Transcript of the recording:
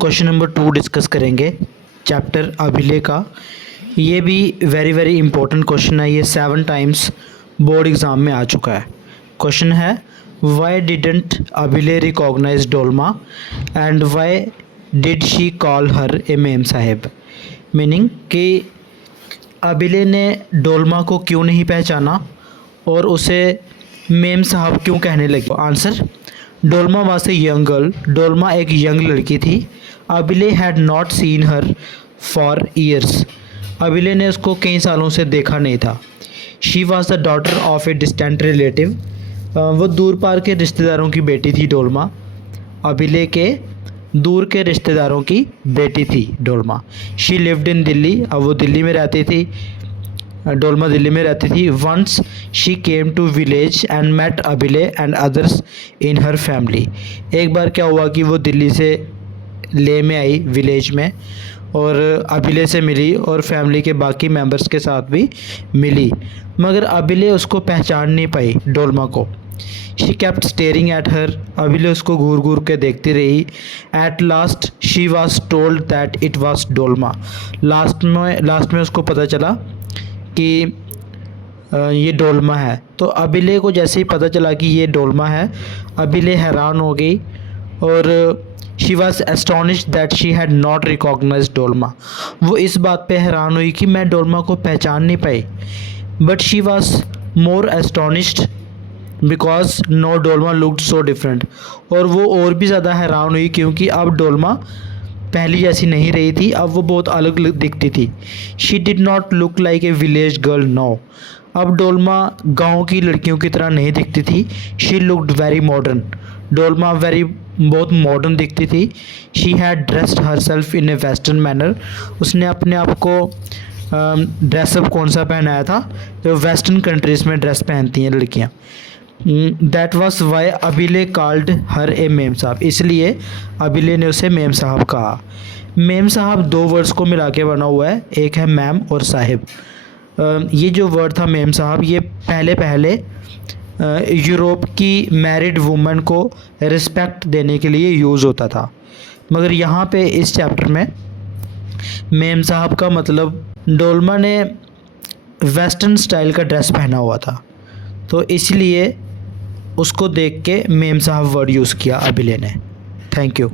Question number 2 discuss करेंगे chapter अभिलेय का। ये भी वेरी इंपॉर्टेंट क्वेश्चन है। ये 7 टाइम्स बोर्ड एग्ज़ाम में आ चुका है। क्वेश्चन है why didn't Abhilay recognise Dolma and why did she call her a memsahib. Meaning कि अभिलेय ने डोलमा को क्यों नहीं पहचाना और उसे मेम साहब क्यों कहने लगी। Answer, Dolma was a young girl. Dolma एक यंग लड़की थी। Abhilay had not seen her for years. Abhilay ने उसको कई सालों से देखा नहीं था। She was the daughter of a distant relative. वो दूर पार के रिश्तेदारों की बेटी थी डोलमा। अभिलेय के दूर के रिश्तेदारों की बेटी थी Dolma. She lived in Delhi. अब वो दिल्ली में रहती थी। डोलमा दिल्ली में रहती थी। Once she came to village and met Abhilay and others in her family. एक बार क्या हुआ कि वो दिल्ली से ले में आई विलेज में और अभिलेय से मिली और फैमिली के बाकी मेंबर्स के साथ भी मिली, मगर अभिलेय उसको पहचान नहीं पाई डोलमा को। She kept staring at her. Abhilay उसको घूर घूर के देखती रही। At last she was told that it was Dolma. Last में उसको पता चला कि ये डोलमा है। तो अभिलेय को जैसे ही पता चला कि ये डोलमा है, अभिलेय हैरान हो गई और she was astonished that she had not recognised Dolma. वो इस बात पे हैरान हुई कि मैं डोलमा को पहचान नहीं पाई। But she was more astonished because no Dolma looked so different. और वो और भी ज़्यादा हैरान हुई क्योंकि अब डोलमा पहली जैसी नहीं रही थी, अब वो बहुत अलग दिखती थी। She did not look like a village girl now. अब डोलमा गांव की लड़कियों की तरह नहीं दिखती थी। She looked very modern. Dolma बहुत मॉडर्न दिखती थी। She had dressed herself in a western manner. उसने अपने आप को ड्रेसअप कौन सा पहनाया था, तो वेस्टर्न कंट्रीज़ में ड्रेस पहनती हैं लड़कियाँ। That was why Abhilay called her a memsahib. इसलिए अभिलेय ने उसे मेम साहब कहा। मेम साहब 2 वर्ड्स को मिला के बना हुआ है, एक है मैम और साहिब। ये जो वर्ड था मेम साहब, ये पहले यूरोप की मैरिड वुमन को रिस्पेक्ट देने के लिए यूज़ होता था, मगर यहाँ पे इस चैप्टर में मेम साहब का मतलब डोलमा ने वेस्टर्न स्टाइल का ड्रेस पहना हुआ था, तो इसलिए उसको देख के मेम साहब वर्ड यूज़ किया अभिलेय ने। Thank you.